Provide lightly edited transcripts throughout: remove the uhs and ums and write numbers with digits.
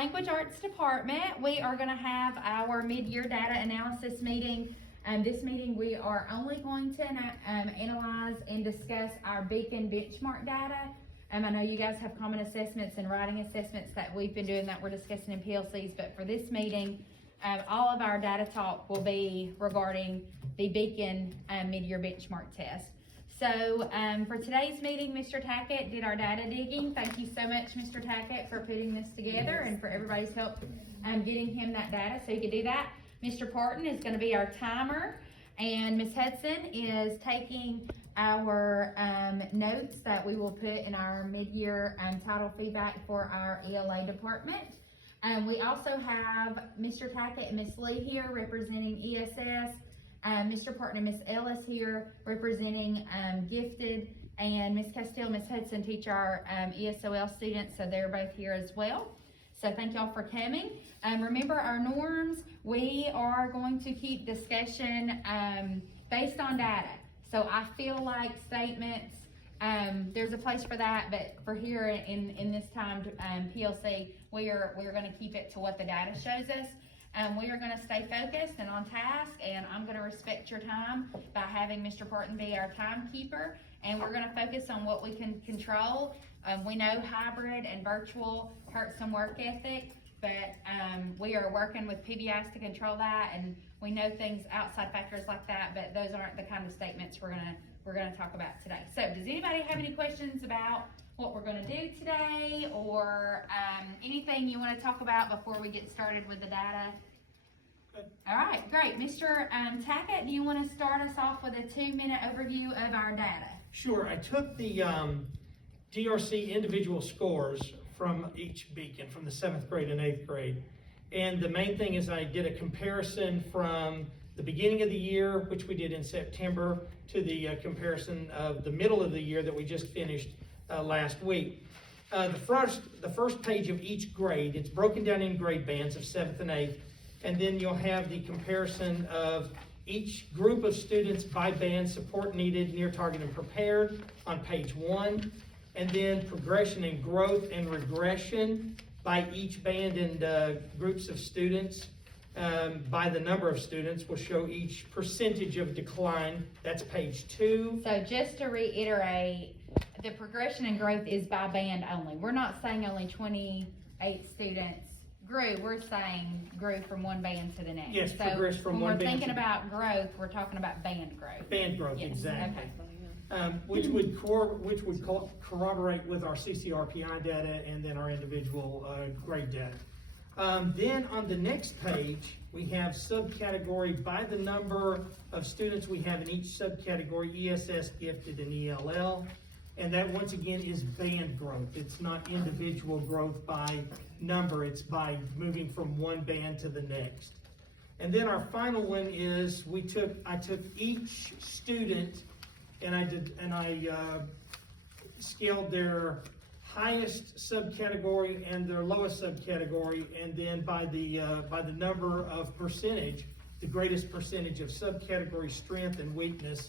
Language Arts Department, we are gonna have our mid-year data analysis meeting. This meeting, we are only going to analyze and discuss our Beacon benchmark data. I know you guys have common assessments and writing assessments that we've been doing that we're discussing in PLCs, but for this meeting, all of our data talk will be regarding the Beacon mid-year benchmark test. So for today's meeting, Mr. Tackett did our data digging. Thank you so much, Mr. Tackett, for putting this together and for everybody's help getting him that data so he could do that. Mr. Parton is going to be our timer, and Ms. Hudson is taking our notes that we will put in our mid-year title feedback for our ELA department. We also have Mr. Tackett and Ms. Lee here representing ESS. Mr. Parton and Ms. Ellis here representing gifted, and Ms. Castile, Ms. Hudson teach our ESOL students, so they're both here as well. So thank y'all for coming. Remember our norms, we are going to keep discussion based on data. So I feel like statements, there's a place for that, but for here in this time PLC, we're gonna keep it to what the data shows us. We are going to stay focused and on task, and I'm going to respect your time by having Mr. Parton be our timekeeper, and we're going to focus on what we can control. We know hybrid and virtual hurt some work ethic, but we are working with PBIs to control that, and we know things outside factors like that, but those aren't the kind of statements we're going to talk about today. So does anybody have any questions about what we're going to do today, or anything you want to talk about before we get started with the data? All right, great. Mr. Tackett, do you want to start us off with a 2-minute overview of our data? Sure. I took the DRC individual scores from each Beacon, from the 7th grade and 8th grade. And the main thing is I did a comparison from the beginning of the year, which we did in September, to the comparison of the middle of the year that we just finished last week. The first page of each grade, it's broken down in grade bands of 7th and 8th, and then you'll have the comparison of each group of students by band, support needed, near target, and prepared on page 1, and then progression and growth and regression by each band and groups of students. By the number of students, will show each percentage of decline. That's page 2. So just to reiterate, the progression and growth is by band only. We're not saying only 28 students grew. We're saying grew from one band to the next. Yes, so progress from one band. When we're thinking about growth, we're talking about band growth. Band growth, yes. exactly. Okay. Which would corroborate with our CCRPI data and then our individual grade data. Then on the next page, we have subcategory by the number of students we have in each subcategory, ESS, gifted, and ELL. And that once again is band growth. It's not individual growth by number, it's by moving from one band to the next. And then our final one is I took each student and I scaled their highest subcategory and their lowest subcategory, and then by the number of percentage, the greatest percentage of subcategory strength and weakness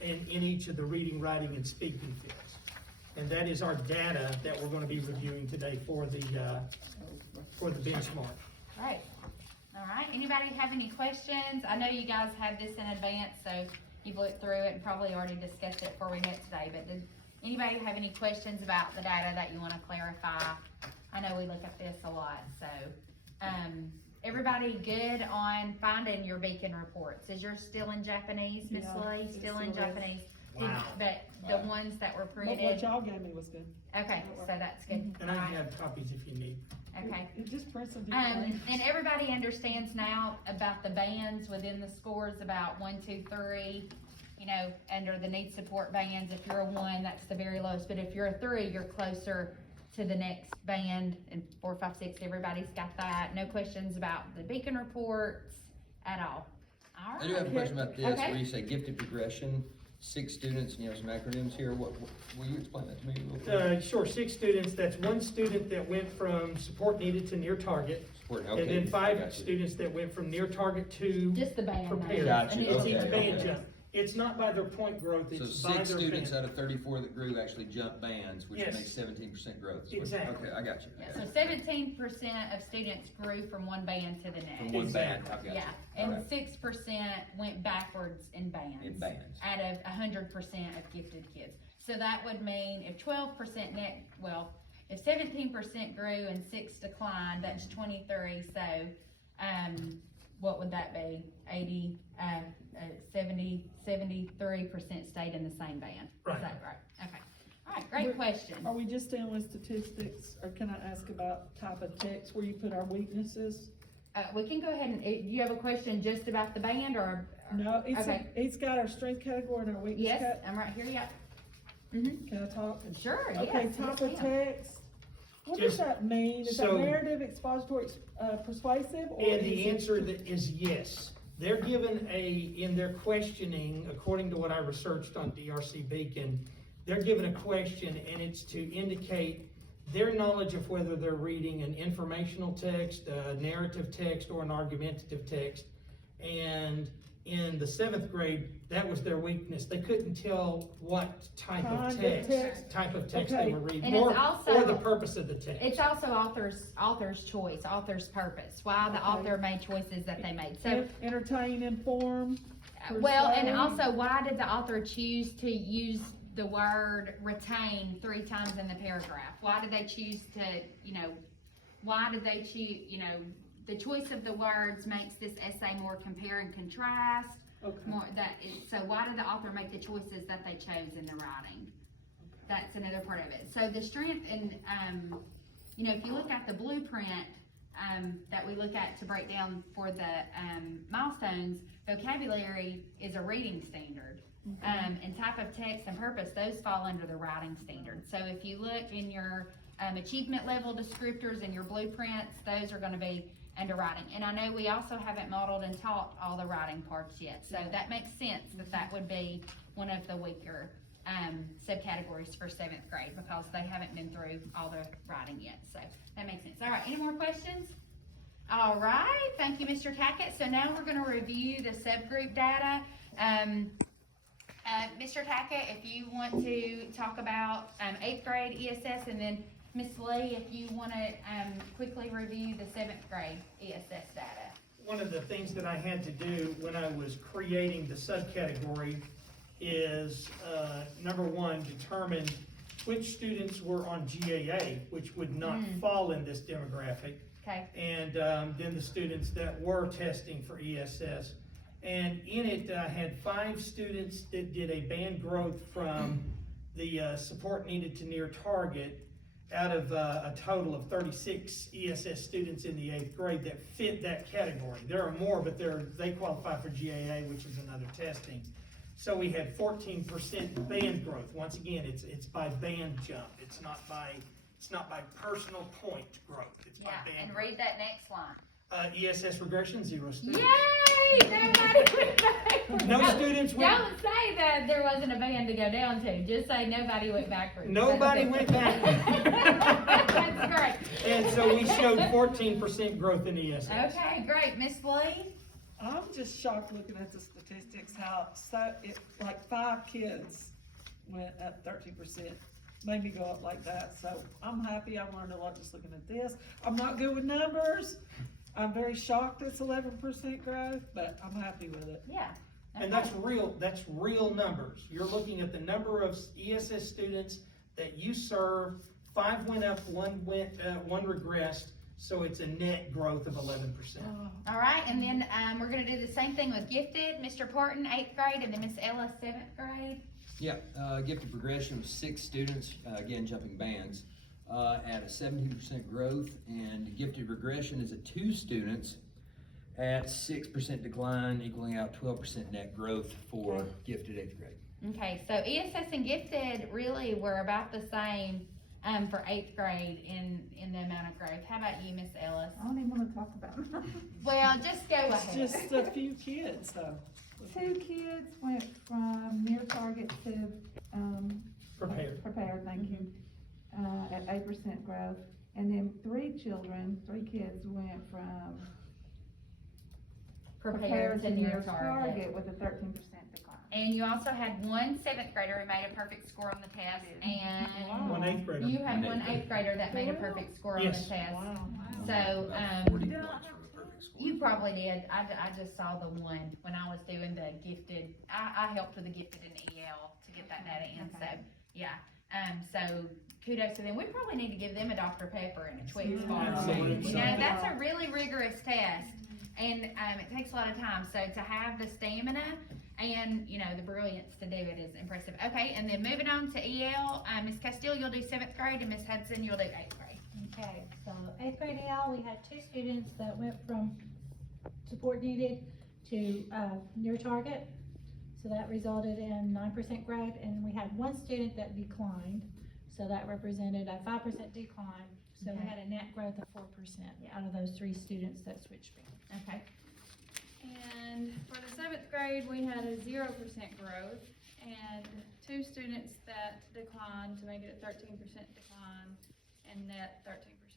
in each of the reading, writing, and speaking fields. And that is our data that we're going to be reviewing today for the benchmark. Right. All right. Anybody have any questions? I know you guys had this in advance, so you've looked through it and probably already discussed it before we met today, but did anybody have any questions about the data that you want to clarify? I know we look at this a lot, so everybody good on finding your Beacon reports? Is yours still in Japanese, Miss Lee? Still in Japanese? Wow. But the ones that were printed? What y'all gave me was good. Okay, so that's good. And I have copies if you need. Okay. It just prints them. And everybody understands now about the bands within the scores, about 1, 2, 3, you know, under the need support bands. If you're a 1, that's the very lowest, but if you're a 3, you're closer to the next band, and 4, 5, 6, everybody's got that. No questions about the Beacon reports at all. All right. I do have a question about this, Okay. where you say gifted progression, 6 students, and you have some acronyms here. What will you explain that to me real quick? Sure, 6 students. That's 1 student that went from support needed to near target. Support, And okay, then 5 got you. students that went from near target to Just the band. prepared. Gotcha, It's okay, each band okay. jump. It's not by their point growth, So it's by 6 their students band. out of 34 that grew actually jumped bands, which Yes. makes 17% growth. Exactly. Okay, I got you. Yeah, so 17% of students grew from one band to the next. From one band, Exactly. I've got you. Yeah, All and right. 6% went backwards in bands. In bands. Out of 100% of gifted kids. So that would mean if 12% if 17% grew and 6 declined, that's 23, so, what would that be? 73% stayed in the same band. Right. Is that right? Okay. Alright, great question. Are we just dealing with statistics, or can I ask about type of text where you put our weaknesses? We can go ahead and, do you have a question just about the band or? No, Okay. it's got our strength category and our weakness Yes, cat. I'm right here, yeah. Mm-hmm, Can I talk? sure, yes. Okay, yes, type of ma'am. text. What Just- does that mean? Is that so- narrative, expository, persuasive, or? And the is it- answer is yes. They're given in their questioning, according to what I researched on DRC Beacon, they're given a question and it's to indicate their knowledge of whether they're reading an informational text, a narrative text, or an argumentative text. And in the 7th grade, that was their weakness. They couldn't tell what type Kind of of text text. they Okay. were reading, And it's or also- the purpose of the text. It's also author's choice, author's purpose, why the Okay. author made choices that they made. So, Entertain, inform. well, and persuade. also, why did the author choose to use the word retain 3 times in the paragraph? Why did they choose to, why did they choose, the choice of the words makes this essay more compare and contrast, Okay. so why did the author make the choices that they chose in the writing? That's another part of it. So the strength and, if you look at the blueprint, that we look at to break down for the, milestones, vocabulary is a reading standard. And type of text and purpose, those fall under the writing standard. So if you look in your, achievement level descriptors and your blueprints, those are gonna be under writing. And I know we also haven't modeled and taught all the writing parts yet, so that makes sense that would be one of the weaker, subcategories for 7th grade, because they haven't been through all the writing yet, so that makes sense. All right, any more questions? All right, thank you, Mr. Tackett. So now we're gonna review the subgroup data. Mr. Tackett, if you want to talk about, 8th grade ESS, and then Ms. Lee, if you wanna, quickly review the 7th grade ESS data. One of the things that I had to do when I was creating the subcategory is, number one, determine which students were on GAA, which would not fall in this demographic, Okay, and then the students that were testing for ESS. And in it, I had 5 students that did a band growth from the support needed to near target out of a total of 36 ESS students in the 8th grade that fit that category. There are more, but they qualify for GAA, which is another testing. So we had 14% band growth. Once again, it's by band jump. It's not by personal point growth. It's by yeah, band and growth. read that next line. ESS regression, 0 students. Yay! Nobody went backwards. No students went. Don't say that there wasn't a band to go down to. Just say nobody went backwards. Nobody went backwards. That's great. And so we showed 14% growth in ESS. Okay, great. Miss Lee? I'm just shocked looking at the statistics, like 5 kids went up 13%. Made me go up like that, so I'm happy. I learned a lot just looking at this. I'm not good with numbers. I'm very shocked it's 11% growth, but I'm happy with it. Yeah. And that's real numbers. You're looking at the number of ESS students that you serve. 5 went up, 1 regressed, so it's a net growth of 11%. All right, and then we're going to do the same thing with gifted. Mr. Parton, 8th grade, and then Miss Ella, 7th grade. Yeah, gifted progression was 6 students, again, jumping bands, at a 17% growth, and gifted regression is at 2 students at 6% decline, equaling out 12% net growth for Okay. gifted 8th grade. Okay, so ESS and gifted really were about the same for 8th grade in the amount of growth. How about you, Miss Ellis? I don't even wanna talk about it. Well, just go It's ahead. just a few kids, though. 2 kids went from near target to, Prepared. thank you, at 8% growth. And then 3 kids went from prepared to near target. target with a 13% decline. And you also had one 7th grader who made a perfect score on the test, and One 8th grader. you had one 8th grader that made a perfect score on the Yes. test. Wow. So, 40 points for a perfect score. you probably did. I just saw the one when I was doing the gifted. I helped with the gifted and EL to get that data in. So, yeah. So kudos to them. We probably need to give them a Dr. Pepper and a Twix bar. Absolutely. You know, that's a really rigorous test, and it takes a lot of time. So to have the stamina and, you know, the brilliance to do it is impressive. Okay, and then moving on to EL, Ms. Castile, you'll do 7th grade, and Ms. Hudson, you'll do 8th grade. Okay, so 8th grade EL, we had 2 students that went from support needed to, near target. So that resulted in 9% growth, and we had 1 student that declined. So that represented a 5% decline. So we Okay. had a net growth of 4% out of those 3 students that switched bands. Okay. And for the 7th grade, we had a 0% growth and 2 students that declined to make it a 13% decline and net 13%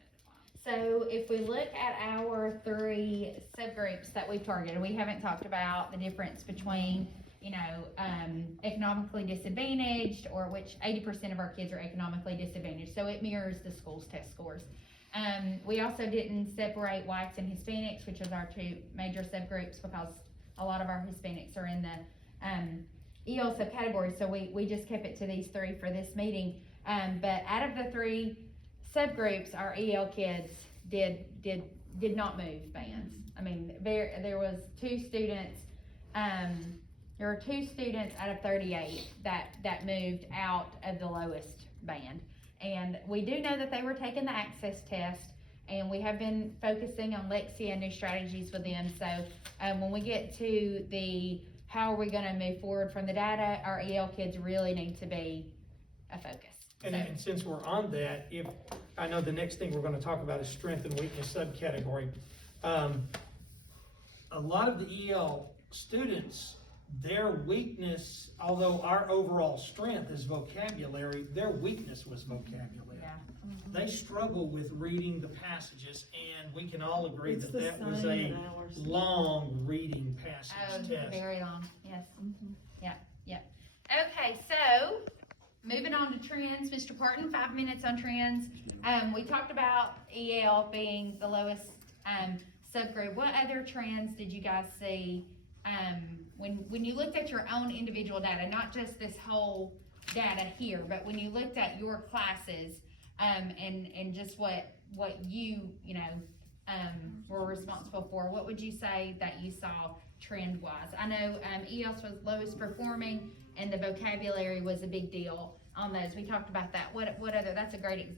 decline. So if we look at our 3 subgroups that we've targeted, we haven't talked about the difference between, you know, economically disadvantaged, or which 80% of our kids are economically disadvantaged, so it mirrors the school's test scores. We also didn't separate whites and Hispanics, which is our 2 major subgroups, because a lot of our Hispanics are in the EL subcategory, so we just kept it to these 3 for this meeting. But out of the 3 subgroups, our EL kids did not move bands. I mean, there was 2 students, there were 2 students out of 38 that moved out of the lowest band. And we do know that they were taking the access test, and we have been focusing on Lexia and new strategies with them. So, when we get to the how are we gonna move forward from the data, our EL kids really need to be a focus. And since we're on that, I know the next thing we're gonna talk about is strength and weakness subcategory. A lot of the EL students, their weakness, although our overall strength is vocabulary, their weakness was vocabulary. Yeah. They struggle with reading the passages, and we can all agree It's that the that was same a in ours. long reading passage test. Very long, yes. Mhm. Yeah. Okay, so, moving on to trends, Mr. Parton, 5 minutes on trends. We talked about EL being the lowest, subgroup. What other trends did you guys see, when you looked at your own individual data, not just this whole data here, but when you looked at your classes, and just what you were responsible for, what would you say that you saw trend wise? I know, ELS was lowest performing, and the vocabulary was a big deal on those. We talked about that. What other, that's a great,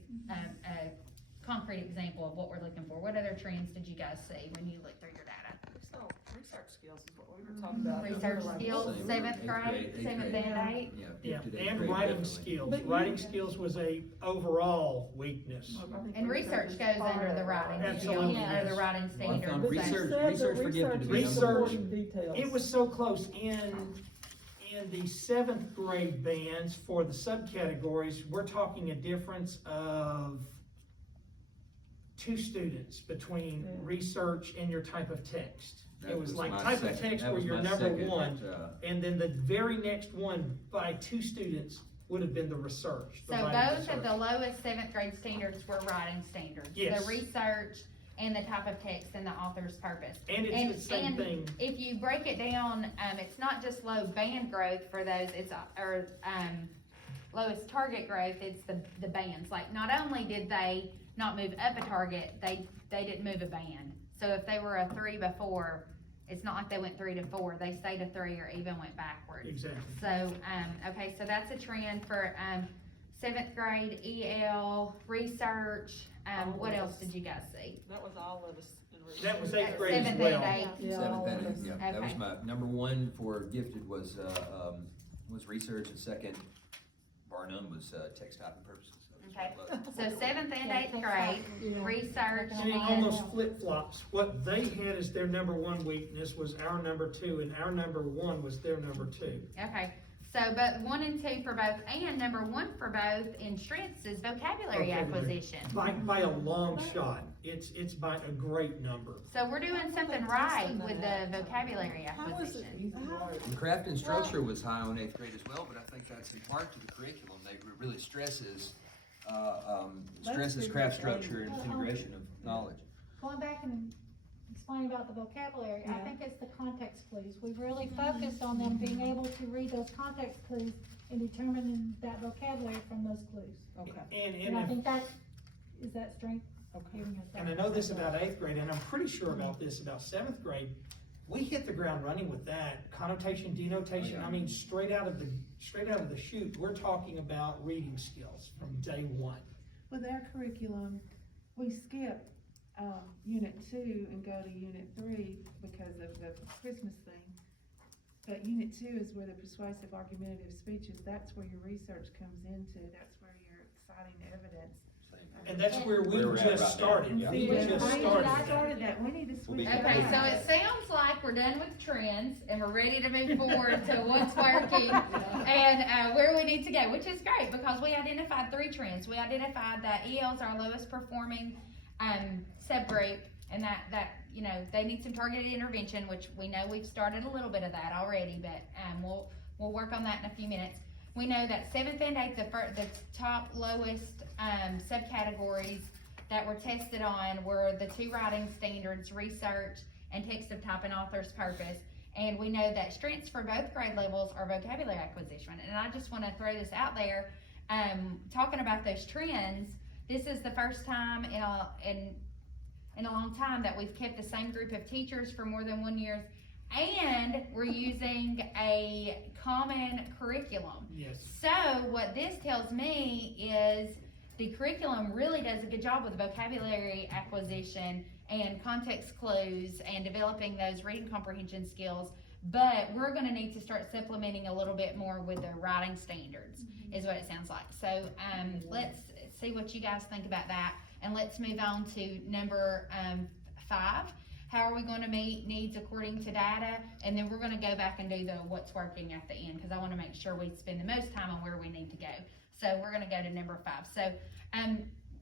concrete example of what we're looking for. What other trends did you guys see when you looked through your data? So, research skills is what we were talking about. Research skills, Same. 7th Eighth grade, grade, 7th eighth and 8th. Yeah, Yeah, gifted eighth and grade, writing definitely. skills. But you- Writing skills was a overall weakness. And research goes under the writing Absolutely. skills, or the writing Well, I standards. found so- research for gifted to be Research- number Research- 1. Details. It was so close in the 7th grade bands for the subcategories, we're talking a difference of 2 students between Yeah. research and your type of text. That It was like my type second- of text that were was your my number second, 1, but, and then the very next one by 2 students would have been the research. the So writing both of research. the lowest 7th grade standards were writing standards. Yes. The research and the type of text and the author's purpose. And it's the same and thing. If you break it down, it's not just low band growth for those, it's, lowest target growth, it's the bands. Like, not only did they not move up a target, they didn't move a band. So if they were a 3 before, it's not like they went 3 to 4, they stayed a 3 or even went backwards. Exactly. So, okay, so that's a trend for, 7th grade EL, research, what else did you guys see? That was all of us in research. That was 8th grade as 7th well. and 8th. Yeah, all Seventh of and us. eighth, yeah, that was Okay. my, number 1 for gifted was research, and second, bar none, was text typing purposes. That was Okay. my lowest. So 7th and 8th grade, research And it and, almost flip-flops. What they had as their number 1 weakness was our number 2, and our number 1 was their number 2. okay. So, but 1 and 2 for both, and number 1 for both in strengths is vocabulary Vocabulary. acquisition. By a long shot, it's by a great number. So we're doing something right with the vocabulary How is it acquisition. easy work? And craft and structure was high on 8th grade as well, but I think that's in part to the curriculum. They really stresses craft structure and integration of knowledge. Going back and explaining about the vocabulary, I Yeah. think it's the context clues. We've really focused on them being able to read those context clues and determining that vocabulary from those clues. Okay, And I And think that's, is that strength? okay. Giving us that. And I know this about 8th grade, and I'm pretty sure about this about 7th grade. We hit the ground running with that connotation, denotation. Oh, yeah. I mean, straight out of the chute, we're talking about reading skills from day one. With our curriculum, we skip, unit 2 and go to unit 3 because of the Christmas thing. But unit 2 is where the persuasive argumentative speech is, that's where your research comes into, that's where your citing evidence. And that's where we Where we're at just right now. started. Yeah. We just I started. started that, we need to We'll be switch. Okay, that so back. it sounds like we're done with trends and we're ready to move forward to what's working and where we need to go, which is great because we identified 3 trends. We identified that EL's our lowest performing subgroup, and that you know they need some targeted intervention, which we know we've started a little bit of that already, but we'll work on that in a few minutes. We know that 7th and 8th, the top lowest subcategories that were tested on were the 2 writing standards, research, and text of type and author's purpose. And we know that strengths for both grade levels are vocabulary acquisition. And I just want to throw this out there, talking about those trends. This is the first time in a long time that we've kept the same group of teachers for more than 1 year, and we're using a common curriculum. Yes. So what this tells me is the curriculum really does a good job with vocabulary acquisition and context clues and developing those reading comprehension skills, but we're gonna need to start supplementing a little bit more with the writing standards, is what it sounds like. So, let's see what you guys think about that, and let's move on to number 5. How are we gonna meet needs according to data? And then we're gonna go back and do the what's working at the end, because I wanna make sure we spend the most time on where we need to go. So we're gonna go to number 5. So,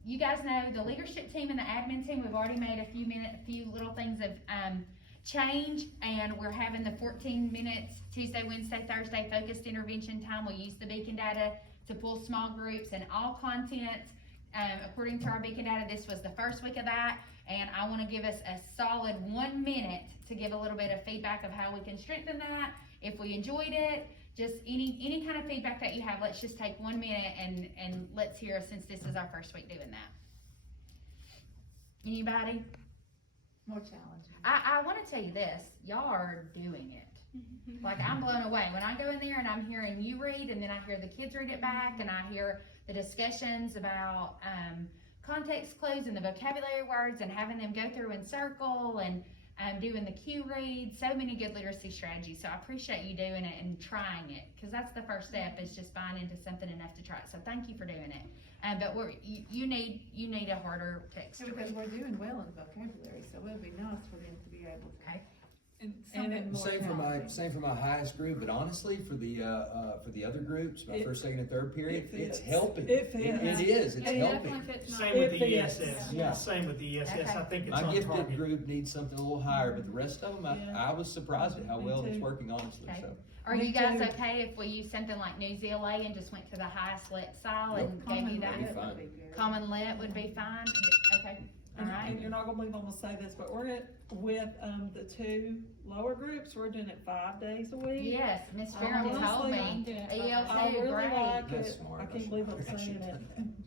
you guys know the leadership team and the admin team, we've already made a few little things of change, and we're having the 14 minutes Tuesday, Wednesday, Thursday focused intervention time. We'll use the Beacon data to pull small groups and all content. According to our Beacon data, this was the first week of that, and I wanna give us a solid 1 minute to give a little bit of feedback of how we can strengthen that, if we enjoyed it, just any kind of feedback that you have. Let's just take 1 minute and let's hear, since this is our first week doing that. Anybody? More challenging. I wanna tell you this, y'all are doing it. Like, I'm blown away. When I go in there and I'm hearing you read, and then I hear the kids read it back, and I hear the discussions about, context clues and the vocabulary words, and having them go through and circle, and doing the cue read, so many good literacy strategies. So I appreciate you doing it and trying it, because that's the first step, is just buying into something enough to try it. So thank you for doing it. But you need a harder text. Yeah, because we're doing well in vocabulary, so it would be nice for them to be able to. Okay. And Something it, more challenging. Same for my highest group, but honestly, for the other groups, my It- first, second, and third period, it it's fits. helping. It fits. It is, it's It helping. definitely fits my. Same with the It fits. ESS. Yeah. Same with the ESS. I think it's My on gifted target. group needs something a little higher, but the rest of them, Yeah. I was surprised at how Me well it's too. working, honestly, Okay. so. Are Me you guys too. okay if we use something like New Zealand and just went to the highest lit style Yep. and gave you That'd be that? fine. Common lit would be fine? Okay, all and right. you're not gonna believe I'm gonna say this, but with, the 2 lower groups, we're doing it 5 days a week. Yes, Miss I Ferrum told honestly- me. I'm doing it EL for- I two, really great. like That's it, smart. I That's can't believe I'm smart. I saying should've it. done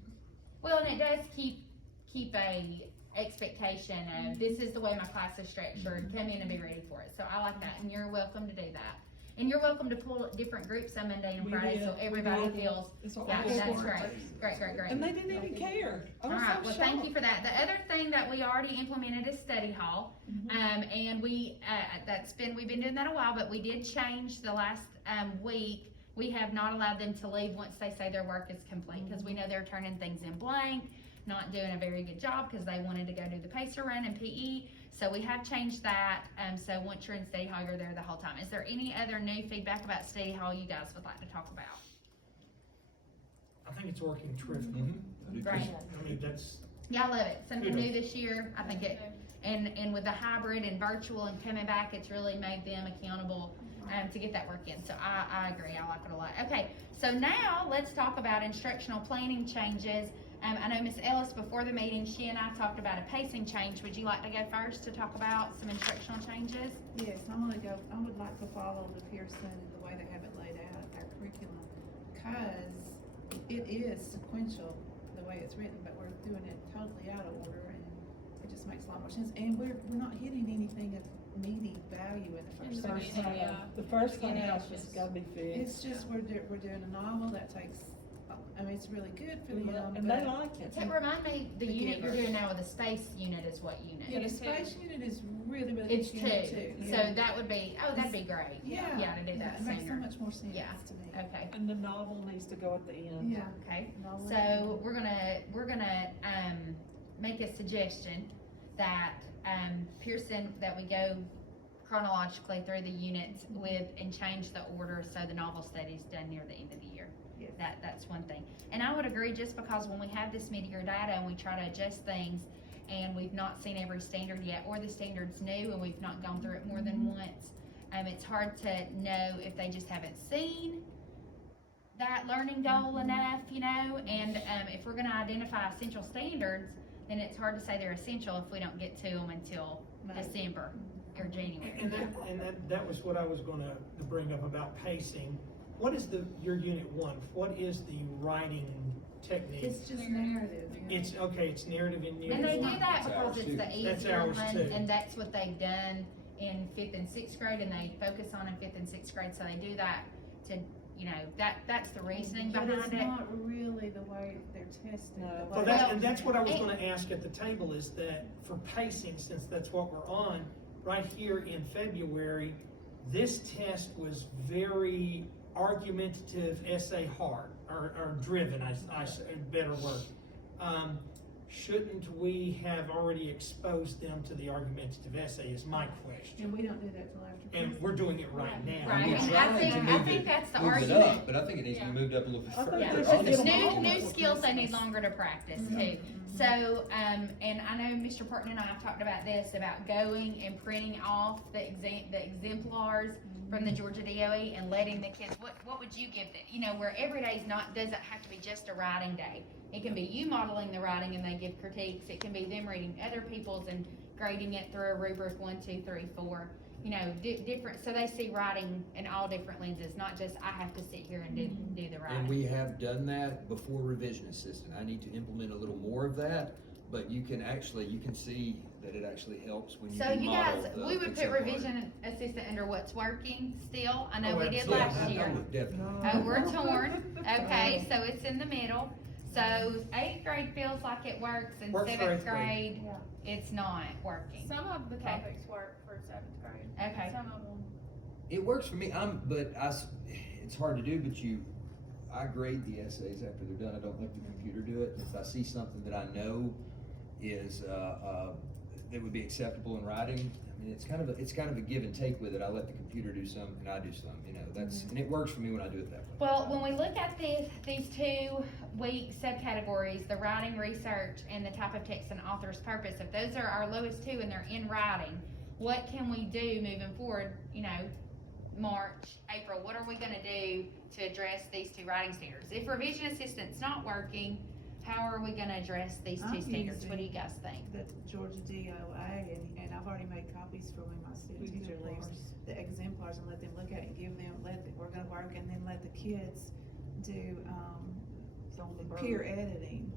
Well, and it does keep a expectation of, this is the way my class is structured, come in and be ready for it. So I like that, and you're welcome to do that. And you're welcome to pull different groups some Monday and We Friday, did, so we everybody did. feels, It's what yeah, we that's for. great. And they didn't even care. I All was right, so well, thank you shocked. for that. The other thing that we already implemented is study hall. And we've been doing that a while, but we did change the last, week. We have not allowed them to leave once they say their work is complete, because we know they're turning things in blank, not doing a very good job because they wanted to go do the pacer run and PE. So we have changed that, so once you're in Study Hall, you're there the whole time. Is there any other new feedback about Study Hall you guys would like to talk about? I think it's working terrific. Great. I mean, that's, Yeah, I love it. Something Kudos. new this year. I think it, and with the hybrid and virtual and coming back, it's really made them accountable to get that work in. So I agree. I like it a lot. Okay, so now let's talk about instructional planning changes. I know Ms. Ellis, before the meeting, she and I talked about a pacing change. Would you like to go first to talk about some instructional changes? Yes, I would like to follow the Pearson, the way they have it laid out, their curriculum, because it is sequential, the way it's written, but we're doing it totally out of order, and it just makes a lot more sense. And we're not hitting anything of meaty value in the first the section. beginning, yeah. The first thing Beginning else is has just- gotta be It's fixed. just, we're doing a novel that takes, I mean, it's really good for the young, And they but. like it. So remind me, the The unit you're Givers. doing now with the space unit is what unit? Yeah, the Unit two. space unit is really, really. It's good two, unit two, so yeah. that would be, oh, that'd be great. Yeah. Yeah, to do that It makes so sooner. much more sense Yeah. to me. Okay, And the novel needs to go at the end. Yeah. okay. Novel. So we're gonna make a suggestion that, Pearson, that we go chronologically through the units with, and change the order so the novel study's done near the end of the year. Yes. That's one thing. And I would agree, just because when we have this mid-year data and we try to adjust things and we've not seen every standard yet, or the standard's new and we've not gone through it more than once, it's hard to know if they just haven't seen that learning goal enough, and, if we're gonna identify essential standards, then it's hard to say they're essential if we don't get to them until Right. December or January. and that was what I was gonna bring up about pacing. What is your unit one? What is the writing technique? It's just narrative. yeah. It's, okay, it's narrative in unit And they do one. that That's because ours it's too. the That's easier ours one, too. and that's what they've done in 5th and 6th grade, and they focus on in 5th and 6th grade, so they do that to, that's the reasoning But it's behind it. not really the way they're tested. No. the Well, way- that's, and that's what I was and- gonna ask at the table, is that for pacing, since that's what we're on, right here in February, this test was very argumentative, essay hard, or driven, better word. Shouldn't we have already exposed them to the argumentative essay, is my question. And we don't do that till after. And we're doing it right now. Right, We're and trying to I move think it- that's the move it argument. up, But I think it needs to be Yeah. moved up a little bit I think further. Yeah, they because should it's get them all new before skills they need Christmas. longer to practice Mhm. too. So, and I know Mr. Parton and I have talked about this, about going and printing off the exemplars from the Georgia DOE and letting the kids, what would you give them? Where every day doesn't have to be just a writing day. It can be you modeling the writing and they give critiques. It can be them reading other people's and grading it through a rubric 1, 2, 3, 4. Different, so they see writing in all different lenses, not just I have to sit here and do the writing. And we have done that before revision assistant. I need to implement a little more of that, but you can see that it actually helps when you So do you model guys, the we would put exemplar. revision assistant under what's working still, I know Oh, we did absolutely. last Yeah, year. definitely. Oh, we're torn, okay, so it's in the middle, so 8th grade feels like it works, and Works for 7th 8th grade. grade, it's not working. Some of the Okay. topics work for 7th grade. Okay. Some of them. It works for me, it's hard to do, but I grade the essays after they're done. I don't let the computer do it. If I see something that I know is, that would be acceptable in writing, I mean, it's kind of a give and take with it. I let the computer do some and I do some, and it works for me when I do it that way. Well, when we look at these 2-week subcategories, the writing, research, and the type of text and author's purpose, if those are our lowest 2 and they're in writing, what can we do moving forward, March, April, what are we gonna do to address these 2 writing standards? If revision assistant's not working, how are we gonna address these 2 I'm standards? What do using- you guys think? The Georgia DOA, and I've already made copies for when my student teacher leaves, the exemplars, and let them look at it and give them, we're gonna work, and then let the kids do, It's on the peer bird. editing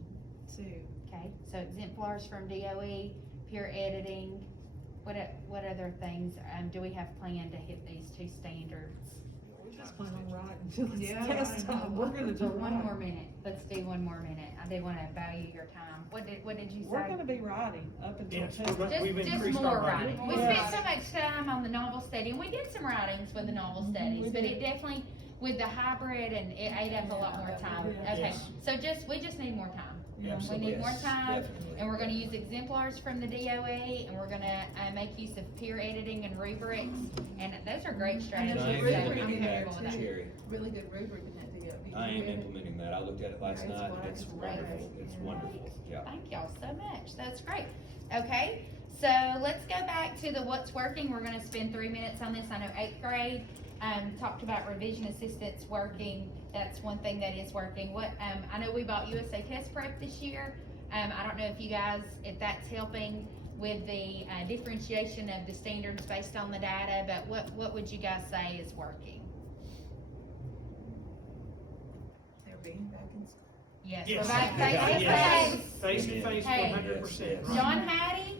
too. Okay, so exemplars from DOE, peer editing, what other things, do we have planned to hit these 2 standards? We just plan on writing until it's Yeah, test I know. time. We're gonna do For one writing. more minute, let's do one more minute, I did wanna value your time, what did you say? We're gonna be writing up until Yes, test we're time. We've Just increased more our budget. writing, we Yeah. spent so much time on the novel study, and we did some writings with the novel Mhm, studies, we but did. it definitely, with the hybrid, and it ate up a lot more time, Yeah. okay, Yes. so we just need more time, We need more Yes, time, definitely. and we're gonna use exemplars from the DOE, and we're gonna, make use of peer editing and rubrics, and those are great strategies, And I am so I'm implementing that, comfortable with that. Cherry. Really good rubric in that deal. Did you I am read it? implementing that. I looked at it last Yeah, it's night, and wonderful. it's It's wonderful. great. It's wonderful, yeah. Thank y'all so much, that's great. Okay, so let's go back to the what's working, we're gonna spend 3 minutes on this. I know 8th grade, talked about revision assistants working, that's one thing that is working. What, I know we bought USA Test Prep this year, I don't know if you guys, if that's helping with the, differentiation of the standards based on the data, but what would you guys say is working? They're being back in school. Yes, Yes. we're back Yeah, face to yes. face. Face to face, Hey. 100%. Yes, yes. right. John Hattie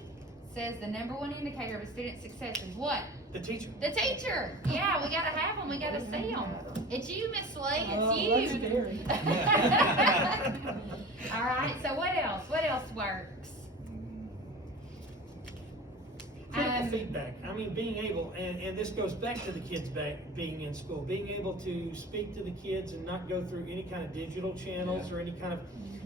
says the number one indicator of a student's success is what? The teacher. The teacher. Yeah, we gotta have them. We gotta see them. It's you, Miss Lee. Oh, It's you. legendary. All right. So what else? What else works? Critical feedback. I mean, being able, and this goes back to the kids being in school, being able to speak to the kids and not go through any kind of digital channels or any kind of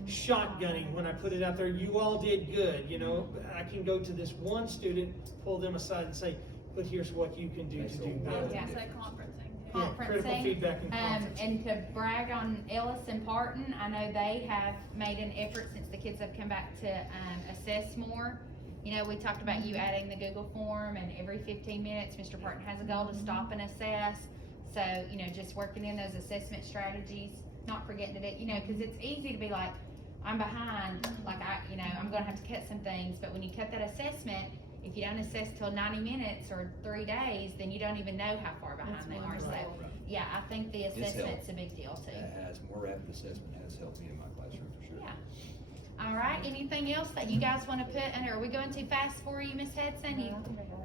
shotgunning when I put it out there. You all did good, you know. I can go to this one student, pull them aside and say, but here's what you can do to do better. Yeah. Say conferencing. Yeah, critical Conferencing. feedback and conference. And to brag on Ellis and Parton, I know they have made an effort since the kids have come back to assess more. You know, we talked about you adding the Google form, and every 15 minutes, Mr. Parton has a goal to stop and assess. So, you know, just working in those assessment strategies, not forgetting to do, you know, because it's easy to be like, I'm behind, like I'm gonna have to cut some things, but when you cut that assessment, if you don't assess till 90 minutes or 3 days, then you don't even know how far behind they are. So, yeah, I think the It's assessment's a big deal too. That has, more rapid assessment has helped me in my classroom for sure. Yeah. All right, anything else that you guys wanna put, and are we going too fast for you, Miss Hudson? You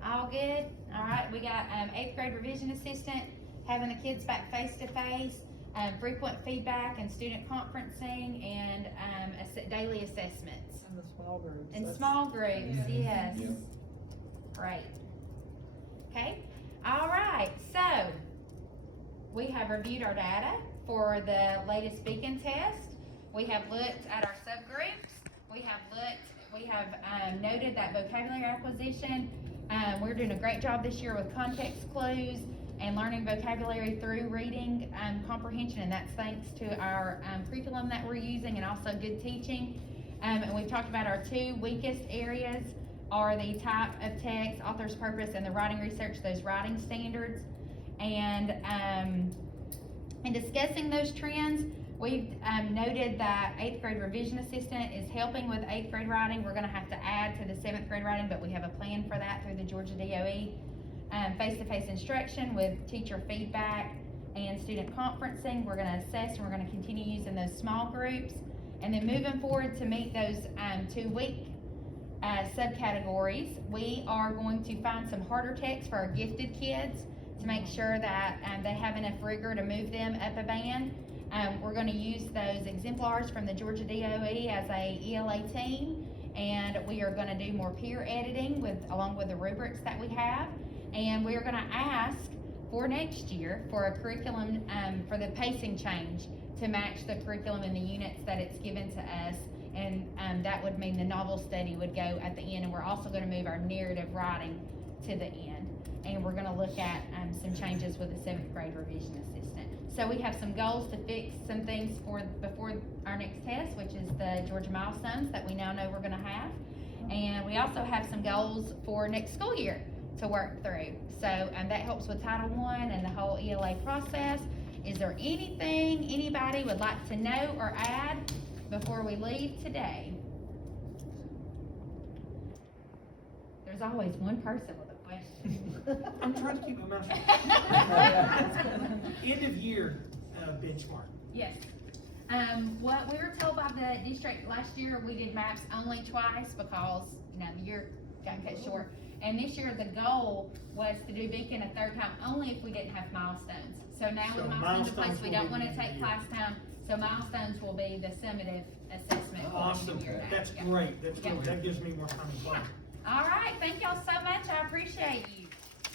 all good? All right, we got, 8th grade revision assistant, having the kids back face to face, frequent feedback and student conferencing, and, daily assessments. And the small groups. In that's- small groups, yes. Yep. Great. Okay, all right, so we have reviewed our data for the latest Beacon test. We have looked at our subgroups. We have noted that vocabulary acquisition. We're doing a great job this year with context clues and learning vocabulary through reading comprehension, and that's thanks to our curriculum that we're using and also good teaching. And we've talked about our 2 weakest areas are the type of text, author's purpose, and the writing research, those writing standards. And in discussing those trends, we've noted that 8th grade revision assistant is helping with 8th grade writing. We're gonna have to add to the 7th grade writing, but we have a plan for that through the Georgia DOE. Face-to-face instruction with teacher feedback and student conferencing. We're gonna assess, and we're gonna continue using those small groups. And then moving forward to meet those 2 week subcategories, we are going to find some harder text for our gifted kids to make sure that they have enough rigor to move them up a band. We're gonna use those exemplars from the Georgia DOE as a ELA team, and we are gonna do more peer editing along with the rubrics that we have. And we are gonna ask for next year for a curriculum, for the pacing change to match the curriculum and the units that it's given to us. And that would mean the novel study would go at the end, and we're also gonna move our narrative writing to the end. And we're gonna look at some changes with the 7th grade revision assistant. So we have some goals to fix some things before our next test, which is the Georgia milestones that we now know we're gonna have. And we also have some goals for next school year to work through. So that helps with Title I and the whole ELA process. Is there anything anybody would like to know or add before we leave today? There's always one person with a question. I'm trying to keep my mouth shut. End of year benchmark. Yes. What we were told by the district last year, we did maps only twice because, the year got cut short. And this year, the goal was to do Beacon a 3rd time, only if we didn't have milestones. So now So with milestones in place, milestones we will don't be wanna the take year. class time, so milestones will be the summative assessment. for Awesome, the year. that's Yeah. great, that's Yeah. good, that gives me more time to plan. All right, thank y'all so much, I appreciate you.